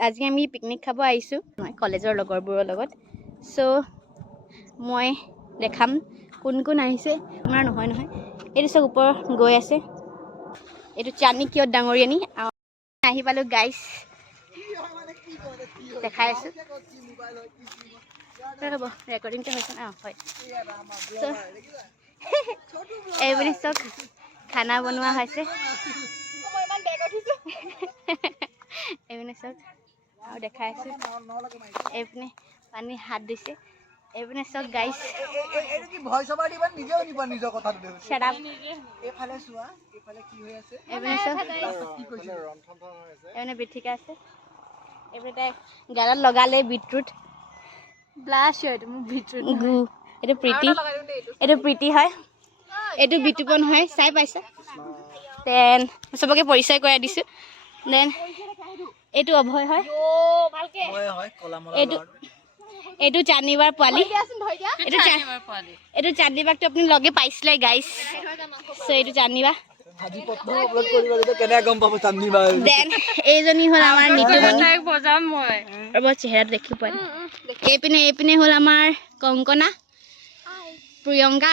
আজি আমি পিকনিক খাব আহিছোঁ মই কলেজৰ লগৰবোৰৰ লগত সো মই দেখাম কোন কোন আহিছে আমাৰ নহয় এইটো সব ওপৰ গৈ আছে এইটো চাণক্য ডাঙৰীয়ানী আহি পালো গাইস দেখাই আছো ৰব ৰেকৰ্ডিংটো হৈছে না হয় সো এইবুলি সব খানা বনোৱা হৈছে এইপিনে সব আৰু দেখাই আছো এইপিনে পানী হাত দিছে এইপিনে সব গাইস এইটো কি ভয় সভা দিবা নিজেও নিবা নিজৰ কথা দিও শাট আপ এফালে চোৱা এফালে কি হৈ আছে এইপিনে সব কি কৈছে ৰন্থন হৈ আছে এইপিনে বিঠিকা আছে এইপিনে গালত লগালে বিটৰুট ব্লাশ হয় মোৰ বিটৰুট গু এইটো প্ৰীতি হয় এইটো বিটুপন হয় চাই পাইছে দেন সবকে পৰিচয় কৰাই দিছো দেন এইটো অভয় হয় এইটো চান্দিবাৰ পোৱালি এইটো চান্দিবাৰটো আপুনি লগে পাইছিলে গাইস সো এইটো চান্দিবা আজি প্ৰথম আপলোড কৰিব লাগে কেনে গম পাব চান্দিবা দেন এইজনী হল আমাৰ নিতুমণি বজাম মই ৰব চেহেৰাটো দেখি পাই এইপিনে হল আমাৰ কংকনা প্ৰিয়ংকা